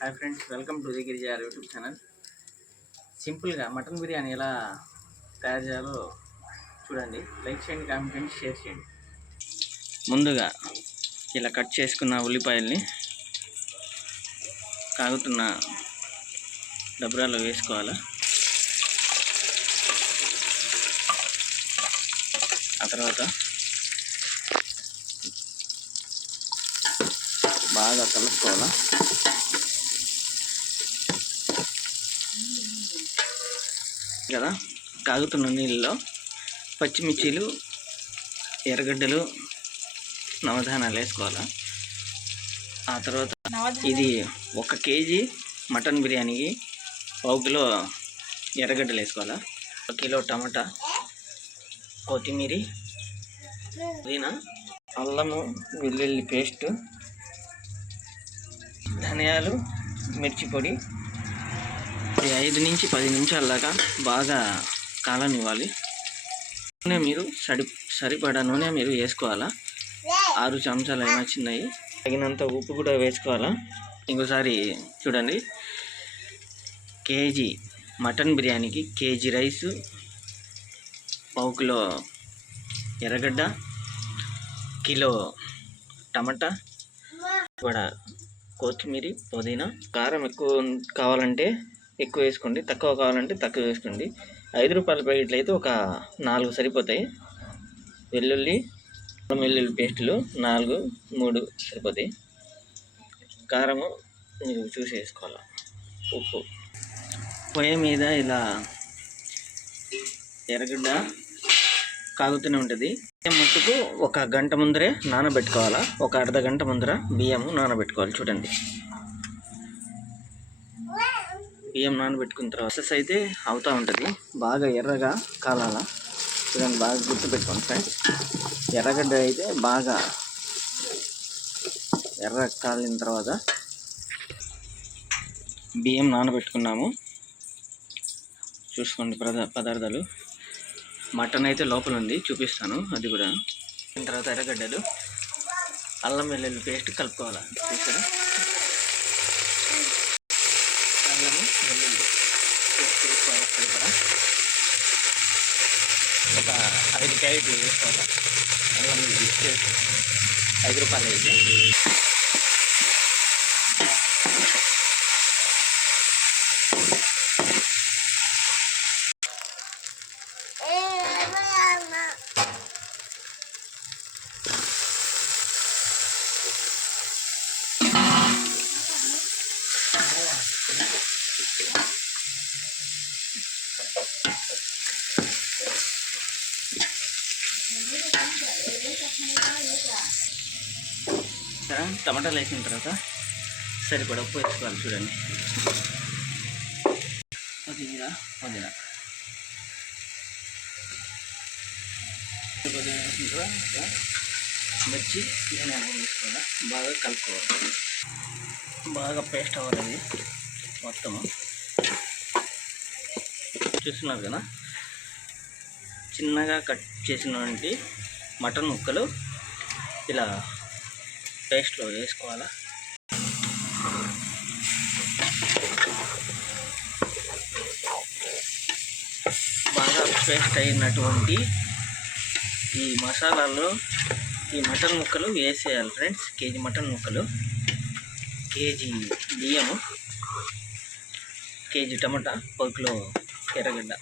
Hi friends welcome to దిగిరి జార్ YouTube channel సింపుల్గా మటన్ బిర్యానీ ఎలా తయారు చేయాలో చూడండి. లైక్ చేయండి కామెంట్ చేయండి షేర్ చేయండి. ముందుగా ఇలా కట్ చేసుకున్న ఉల్లిపాయల్ని కాగుతున్న డబ్రాలో వేసుకోవాలి. ఆ తర్వాత బాగా కలుపుకోవాలా. కదా? కాగుతున్న నీళ్ళలో పచ్చిమిర్చీలు ఎర్రగడ్డలు నవధానాలు వేసుకోవాలా? ఆ తర్వాత ఇది ఒక కేజీ మటన్ బిర్యానీకి పావు కిలో ఎర్రగడ్డలు వేసుకోవాలా? ఒక కిలో టమాటా కొత్తిమీర పుదీనా అల్లము వెల్లుల్లి పేస్ట్ ధనియాలు మిర్చి పొడి ఈ ఐదు నుంచి పది నిమిషాల దాకా బాగా కాలనివ్వాలి నూనె మీరు సరి సరిపడా నూనె మీరు వేసుకోవాలా? ఆరు చెంచాలు అయినా చిన్నవి తగినంత ఉప్పు కూడా వేసుకోవాలా? ఇంకోసారి చూడండి. కేజీ మటన్ బిర్యానీకి కేజీ రైసు పావు కిలో ఎర్రగడ్డ కిలో టమాటా కూడా కొత్తిమీర పుదీనా. కారం ఎక్కువ కావాలంటే ఎక్కువ వేసుకోండి. తక్కువ కావాలంటే తక్కువ వేసుకోండి. ఐదు రూపాయల ప్యాకెట్లు అయితే ఒక నాలుగు సరిపోతాయి. వెల్లుల్లి వెల్లుల్లి పేస్టులు నాలుగు మూడు సరిపోతాయి. కారము మీరు చూసి వేసుకోవాలి? ఉప్పు. పొయ్యి మీద ఇలా ఎర్రగడ్డ కాగుతూనే ఉంటుంది. బియ్యం ముట్టుకు ఒక గంట ముందరే నానబెట్టుకోవాలా? ఒక అర్ధ గంట ముందర బియ్యము నానబెట్టుకోవాలి. చూడండి. బియ్యం నానబెట్టుకున్న తర్వాత ప్రాసెస్ అయితే అవుతూ ఉంటుంది. బాగా ఎర్రగా కాలాల. చూడండి బాగా గుర్తుపెట్టుకోండి ఫ్రెండ్స్ ఎర్రగడ్డ అయితే బాగా ఎర్ర కాలిన తర్వాత బియ్యం నానబెట్టుకున్నాము. చూసుకోండి పదార్థాలు. మటన్ అయితే లోపల ఉంది చూపిస్తాను. అది కూడా. దాని తర్వాత ఎర్రగడ్డలు. అల్లం వెల్లుల్లి పేస్ట్ కలుపుకోవాలి? చూసారా అల్లము వెల్లుల్లి పేస్ట్ వేసుకోవాలి కూడా ఒక ఐదు క్యారెట్లు వేసుకోవాలి. ఐదు రూపాయలు అయితే సరే, టమాటాలు వేసిన తర్వాత సరిపడా ఉప్పు వేసుకోవాలి చూడండి. కొద్దిగా పుదీనా. వేసిన తర్వాత మిర్చి నేను కూడా వేసుకోవాలి బాగా కలుపుకోవాలి. బాగా పేస్ట్ అవ్వాలి మొత్తము చూస్తున్నారు కదా? చిన్నగా కట్ చేసినటువంటి మటన్ ముక్కలు ఇలా పేస్ట్లో వేసుకోవాలా? బాగా పేస్ట్ అయినటువంటి ఈ మసాలాలో ఈ మటన్ ముక్కలు వేసేయాలి ఫ్రెండ్స్ కేజీ మటన్ ముక్కలు. కేజీ బియ్యము కేజీ టమాటా ఒక కిలో ఎర్రగడ్డ.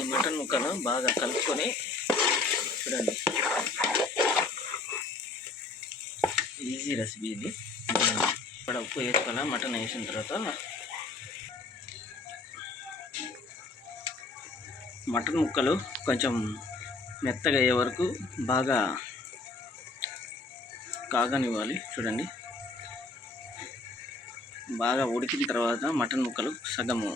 ఈ మటన్ ముక్కలు బాగా కలుపుకొని చూడండి. ఈజీ రెసిపీ ఇది. ఇక్కడ ఉప్పు వేసుకోవాలి మటన్ వేసిన తర్వాత మటన్ ముక్కలు కొంచెం మెత్తగా అయ్యే వరకు బాగా కాగనివ్వాలి చూడండి. బాగా ఉడికిన తర్వాత మటన్ ముక్కలు సగము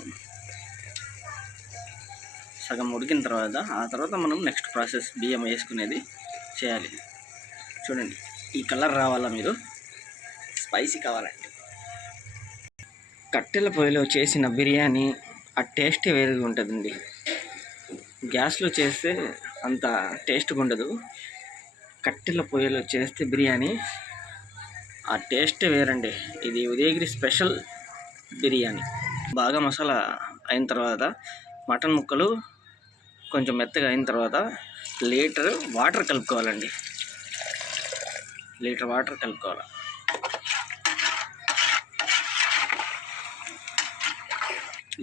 సగం ఉడికిన తర్వాత ఆ తర్వాత మనం నెక్స్ట్ ప్రాసెస్ బియ్యం వేసుకునేది చేయాలి. చూడండి ఈ కలర్ రావాలా మీరు? స్పైసీ కావాలండి. కట్టెల పొయ్యిలో చేసిన బిర్యానీ ఆ టేస్ట్ వేరుగా ఉంటుందండి. గ్యాస్లో చేస్తే అంత టేస్ట్గా ఉండదు కట్టెల పొయ్యిలో చేస్తే బిర్యానీ ఆ టేస్ట్ వేరండి. ఇది ఉదయగిరి స్పెషల్ బిర్యానీ. బాగా మసాలా అయిన తర్వాత మటన్ ముక్కలు కొంచెం మెత్తగా అయిన తర్వాత లీటర్ వాటర్ కలుపుకోవాలండి. లీటర్ వాటర్ కలుపుకోవాలి.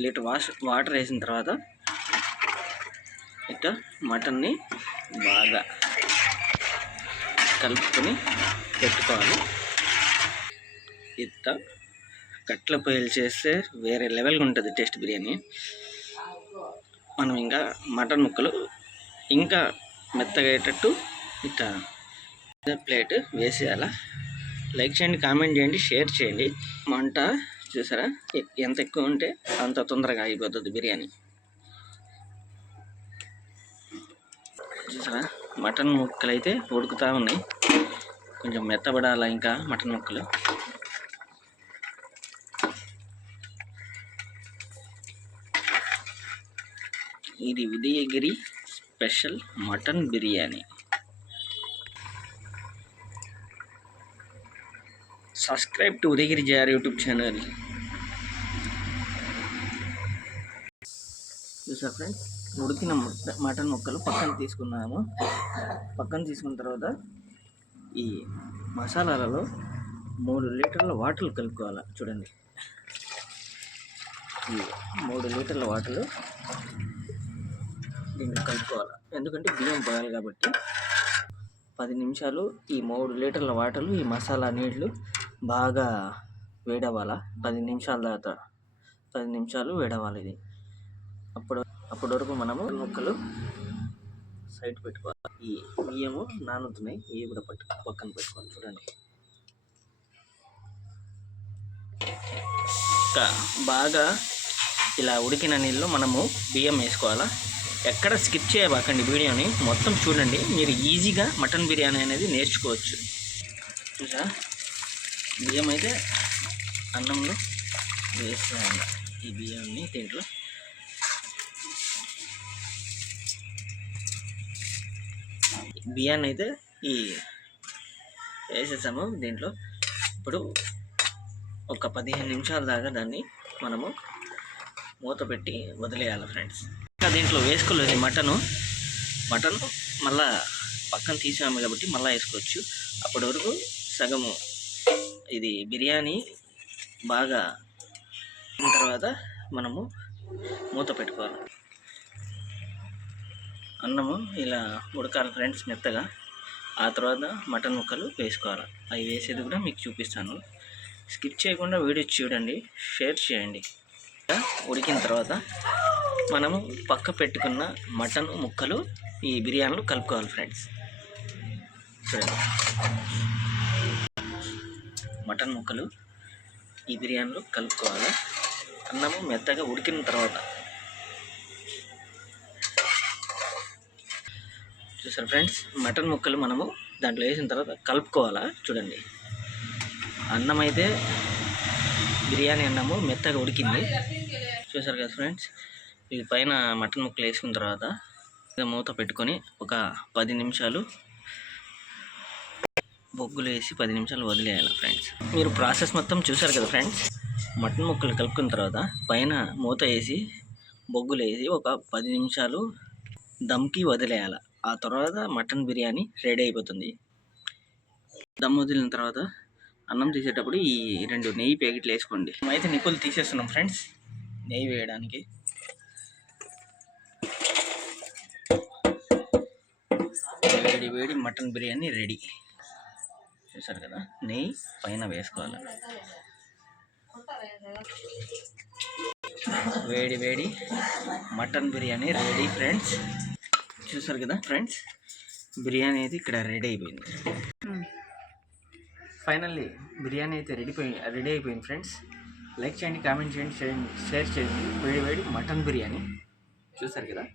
లీటర్ వాష్ వాటర్ వేసిన తర్వాత ఇట్లా మటన్ని బాగా కలుపుకొని పెట్టుకోవాలి. ఇట్లా కట్ల పొయ్యలు చేస్తే వేరే లెవెల్గా ఉంటుంది టేస్ట్ బిర్యానీ. మనం ఇంకా మటన్ ముక్కలు ఇంకా మెత్తగా అయ్యేటట్టు ఇట్లా ప్లేట్ వేసేయాల. లైక్ చేయండి కామెంట్ చేయండి షేర్ చేయండి. మంట చూసారా? ఎ- ఎంత ఎక్కువ ఉంటే అంత తొందరగా అయిపోతుంది బిర్యానీ. చూసారా? మటన్ ముక్కలు అయితే ఉడుకుతూ ఉన్నాయి. కొంచెం మెత్తబడాలా ఇంకా మటన్ ముక్కలు? ఇది Udayagiri special mutton biryani. Subscribe to Udayagiri jar YouTube channel. చూసా ఫ్రెండ్స్? ఉడికిన మటన్ ముక్కలు పక్కన తీసుకున్నాము. పక్కన తీసుకున్న తర్వాత ఈ మసాలాలలో మూడు లీటర్ల వాటర్ కలుపుకోవాలి? చూడండి. ఈ మూడు లీటర్ల వాటర్ దీంట్లో కలుపుకోవాలి? ఎందుకంటే బియ్యం పోయాలి కాబట్టి పది నిమిషాలు ఈ మూడు లీటర్ల వాటర్లు ఈ మసాలా నీళ్ళు బాగా వేడవ్వాలా? పది నిమిషాల తర్వాత పది నిమిషాలు వేడవ్వాలి ఇది. అప్పుడు అప్పటి వరకు మనము ముక్కలు సైడ్ పెట్టుకోవాలి. ఈ బియ్యము నానుతున్నాయి. ఇవి కూడా పట్టు పక్కన పెట్టుకోవాలి. చూడండి. బాగా ఇలా ఉడికిన నీళ్ళు మనము బియ్యం వేసుకోవాలా? ఎక్కడ స్కిప్ చేయబాకండి వీడియోని. మొత్తం చూడండి. మీరు ఈజీగా మటన్ బిర్యానీ అనేది నేర్చుకోవచ్చు. చూసా? బియ్యం అయితే అన్నంలో వేసేయాలి ఈ బియ్యాన్ని దీంట్లో. బియ్యాన్ని అయితే ఈ వేసేసాము దీంట్లో. ఇప్పుడు ఒక పదిహేను నిమిషాల దాకా దాన్ని మనము మూత పెట్టి వదిలేయాలి ఫ్రెండ్స్. దీంట్లో వేసుకోలేదు మటను. మటన్ మళ్ళా పక్కన తీసాము కాబట్టి మళ్ళీ వేసుకోవచ్చు. అప్పటి వరకు సగము ఇది బిర్యానీ బాగా తర్వాత మనము మూత పెట్టుకోవాలి. అన్నము ఇలా ఉడకాలి ఫ్రెండ్స్ మెత్తగా. ఆ తర్వాత మటన్ ముక్కలు వేసుకోవాలి. అవి వేసేది కూడా మీకు చూపిస్తాను. స్కిప్ చేయకుండా వీడియో చూడండి షేర్ చేయండి. ఉడికిన తర్వాత మనము పక్క పెట్టుకున్న మటన్ ముక్కలు ఈ బిర్యానీలో కలుపుకోవాలి ఫ్రెండ్స్ చూడండి. మటన్ ముక్కలు ఈ బిర్యానీలో కలుపుకోవాలి. అన్నము మెత్తగా ఉడికిన తర్వాత. చూసారు ఫ్రెండ్స్ మటన్ ముక్కలు మనము దాంట్లో వేసిన తర్వాత కలుపుకోవాలా? చూడండి. అన్నం అయితే బిర్యానీ అన్నము మెత్తగా ఉడికింది. చూసారు కదా ఫ్రెండ్స్ ఇది పైన మటన్ ముక్కలు వేసుకున్న తర్వాత ఇది మూత పెట్టుకొని ఒక పది నిమిషాలు బొగ్గులు వేసి పది నిమిషాలు వదిలేయాలి ఫ్రెండ్స్. మీరు ప్రాసెస్ మొత్తం చూసారు కదా ఫ్రెండ్స్? మటన్ ముక్కలు కలుపుకున్న తర్వాత పైన మూత వేసి బొగ్గులు వేసి ఒక పది నిమిషాలు దమ్కి వదిలేయాలి. ఆ తర్వాత మటన్ బిర్యానీ రెడీ అయిపోతుంది. దమ్ వదిలిన తర్వాత అన్నం తీసేటప్పుడు ఈ రెండు నెయ్యి ప్యాకెట్లు వేసుకోండి. అయితే నిప్పులు తీసేస్తున్నాం ఫ్రెండ్స్. నెయ్యి వేయడానికి. వేడి వేడి మటన్ బిర్యానీ రెడీ. చూసారు కదా? నెయ్యి పైన వేసుకోవాలి. వేడి వేడి మటన్ బిర్యానీ రెడీ ఫ్రెండ్స్. చూసారు కదా ఫ్రెండ్స్? బిర్యానీ అయితే ఇక్కడ రెడీ అయిపోయింది. ఫైనల్లీ బిర్యానీ అయితే రెడీ రెడీ అయిపోయింది ఫ్రెండ్స్. లైక్ చేయండి కామెంట్ చేయండి షేర్ చేయండి. వేడి వేడి మటన్ బిర్యానీ. చూసారు కదా?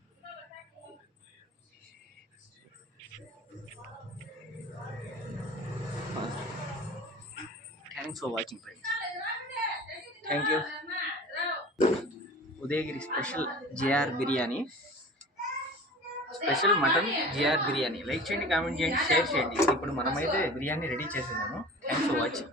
Thanks for watching friends. Thank you Udayagiri special JR biryani. Special mutton GR biryani. Like చేయండి కామెంట్ చేయండి షేర్ చేయండి. ఇప్పుడు మనమైతే బిర్యానీ రెడీ చేసేదాము థ్యాంక్స్ ఫర్ వాచింగ్